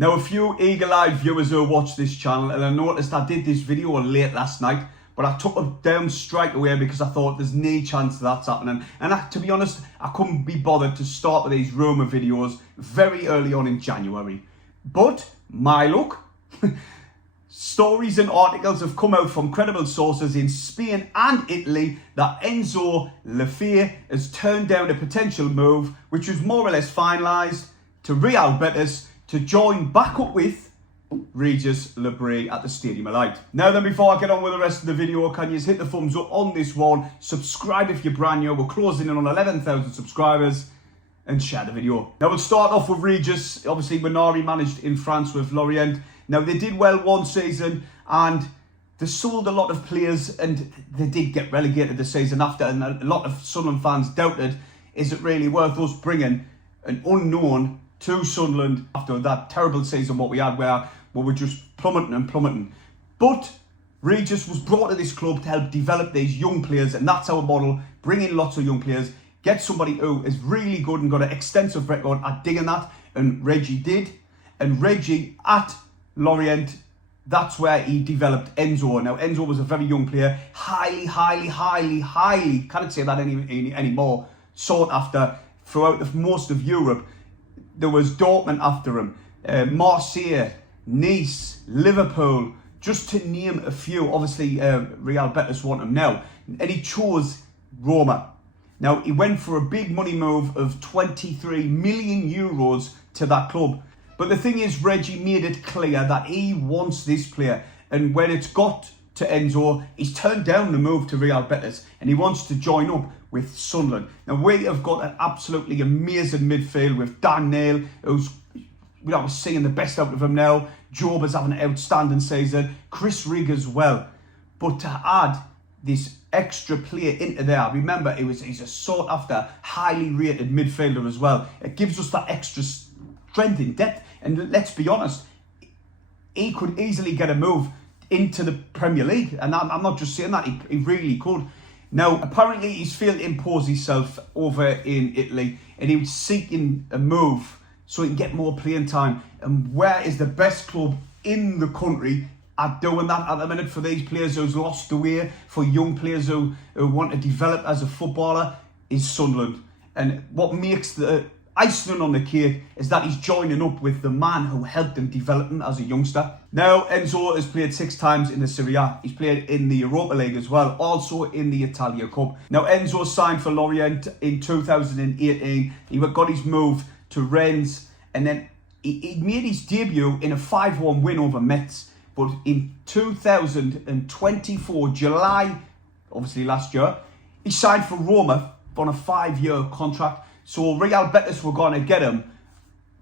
Now, a few eagle-eyed viewers who watch this channel, and I noticed I did this video late last night, but I took it down straight away because I thought there's no chance that's happening. And to be honest, I couldn't be bothered to start with these Roma videos very early on in January. But, my luck, stories and articles have come out from credible sources in Spain and Italy that Enzo has turned down a potential move, which was more or less finalised, to Real Betis to join back up with Régis at the Stadium of Light. Now then, before I get on with the rest of the video, can you just hit the thumbs up on this one, subscribe if you're brand new, we're closing in on 11,000 subscribers, and share the video. Now we'll start off with Régis. Obviously Minari managed in France with Lorient. Now they did well one season and they sold a lot of players and they did get relegated the season after, and a lot of Sunderland fans doubted, is it really worth us bringing an unknown to Sunderland after that terrible season what we had where we were just plummeting. But Régis was brought to this club to help develop these young players, and that's our model: bring in lots of young players, get somebody who is really good and got an extensive record at digging that, and Régis did. And Régis at Lorient, that's where he developed Enzo. Now Enzo was a very young player, highly, can't say that anymore, sought after throughout most of Europe. There was Dortmund after him, Marseille, Nice, Liverpool, just to name a few. Obviously, Real Betis want him now. And he chose Roma. Now, he went for a big money move of 23 million euros to that club. But the thing is, Régis made it clear that he wants this player. And when it's got to Enzo, he's turned down the move to Real Betis and he wants to join up with Sunderland. Now, we have got an absolutely amazing midfield with Dan Neil, who's, we're seeing the best out of him now. Job is having an outstanding season. Chris Rigg as well. But to add this extra player into there, remember, he's a sought after, highly rated midfielder as well. It gives us that extra strength in depth. And let's be honest, he could easily get a move into the Premier League. And I'm not just saying that, he really could. Now, apparently he's failed to impose himself over in Italy and he was seeking a move so he can get more playing time. And where is the best club in the country at doing that at the minute for these players who's lost the way, for young players who want to develop as a footballer, is Sunderland. And what makes the icing on the cake is that he's joining up with the man who helped him develop him as a youngster. Now, Enzo has played 6 times in the Serie A. He's played in the Europa League as well, also in the Italia Cup. Now, Enzo signed for Lorient in 2018. He got his move to Rennes, and then he made his debut in a 5-1 win over Metz. But in 2024, July, obviously last year, he signed for Roma on a 5-year contract. So Real Betis were going to get him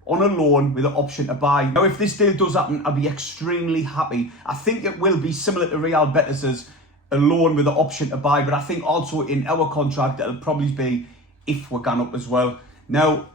on a loan with an option to buy. Now, if this deal does happen, I'll be extremely happy. I think it will be similar to Real Betis's, a loan with an option to buy. But I think also in our contract, it'll probably be if we're going up as well. Now,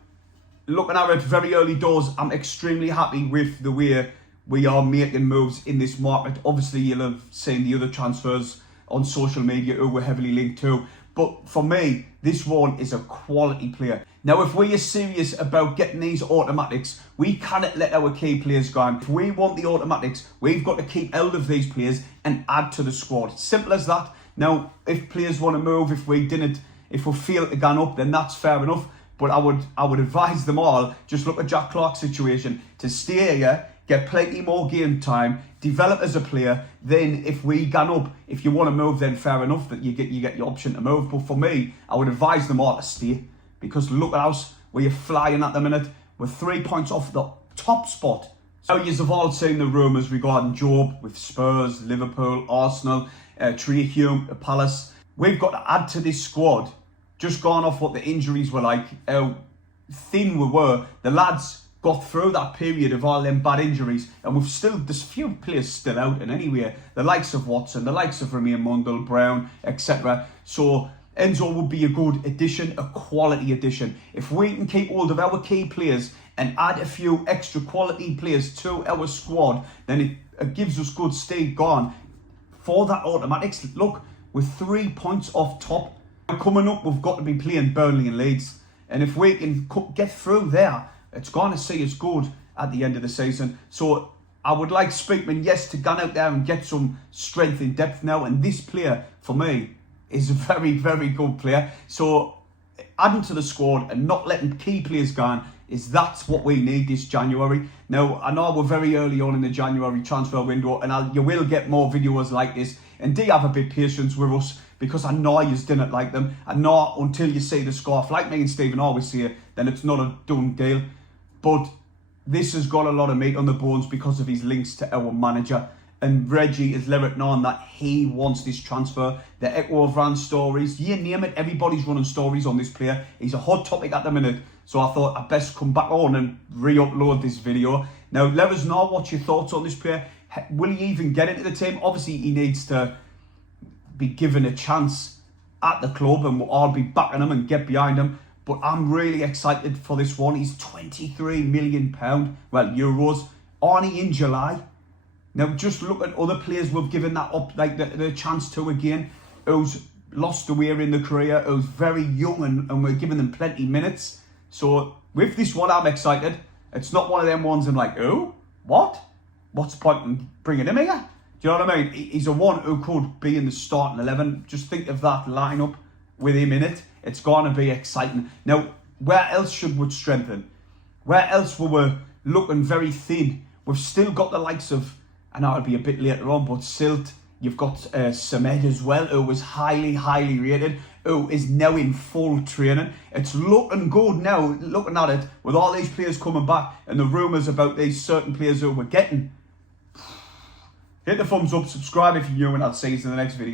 looking at it very early doors, I'm extremely happy with the way we are making moves in this market. Obviously, you'll have seen the other transfers on social media who we're heavily linked to. But for me, this one is a quality player. Now, if we are serious about getting these automatics, we cannot let our key players go. If we want the automatics, we've got to keep hold of these players and add to the squad. Simple as that. Now, if players want to move, if we fail to gun up, then that's fair enough. But I would advise them all, just look at Jack Clark's situation, to stay here, get plenty more game time, develop as a player. Then if we gun up, if you want to move, then fair enough that you get your option to move. But for me, I would advise them all to stay, because look at us, we're flying at the minute. We're 3 points off the top spot. So you've all seen the rumours regarding Job with Spurs, Liverpool, Arsenal, Trehume, Palace. We've got to add to this squad. Just gone off what the injuries were like, how thin we were. The lads got through that period of all them bad injuries, and there's a few players still out, and anyway, the likes of Watson, the likes of Remy Mundell, Brown, etc. So Enzo would be a good addition, a quality addition. If we can keep hold of our key players and add a few extra quality players to our squad, then it gives us good stay gone for that automatics. Look, we're 3 points off top. Coming up, we've got to be playing Burnley and Leeds. And if we can get through there, it's going to see us good at the end of the season. So I would like Speakman, yes, to go out there and get some strength in depth now. And this player, for me, is a very, very good player. So adding to the squad and not letting key players go that's what we need this January. Now, I know we're very early on in the January transfer window, and you will get more videos like this. And do have a bit of patience with us, because I know you didn't like them. I know until you see the scarf, like me and Stephen always say, then it's not a done deal. But this has got a lot of meat on the bones because of his links to our manager. And Reggie is letting on that he wants this transfer. The Echo Van stories, you name it, everybody's running stories on this player. He's a hot topic at the minute. So I thought I'd best come back on and re-upload this video. Now, let us know what your thoughts on this player. Will he even get into the team? Obviously, he needs to be given a chance at the club, and I'll be backing him and get behind him. But I'm really excited for this one. He's £23 million, well, euros, only in July. Now, just look at other players we've given that up, like the chance to again, who's lost a year in the career, who's very young, and we're giving them plenty minutes. So with this one, I'm excited. It's not one of them ones I'm like, oh, what? What's the point in bringing him here? Do you know what I mean? He's a one who could be in the starting 11. Just think of that lineup with him in it. It's going to be exciting. Now, where else should we strengthen? Where else were we looking very thin? We've still got the likes of, I know it'll be a bit later on, but Silt. You've got Samed as well, who was highly, highly rated, who is now in full training. It's looking good now, looking at it, with all these players coming back and the rumours about these certain players who we're getting. Hit the thumbs up, subscribe if you're new, and I'll see you in the next video.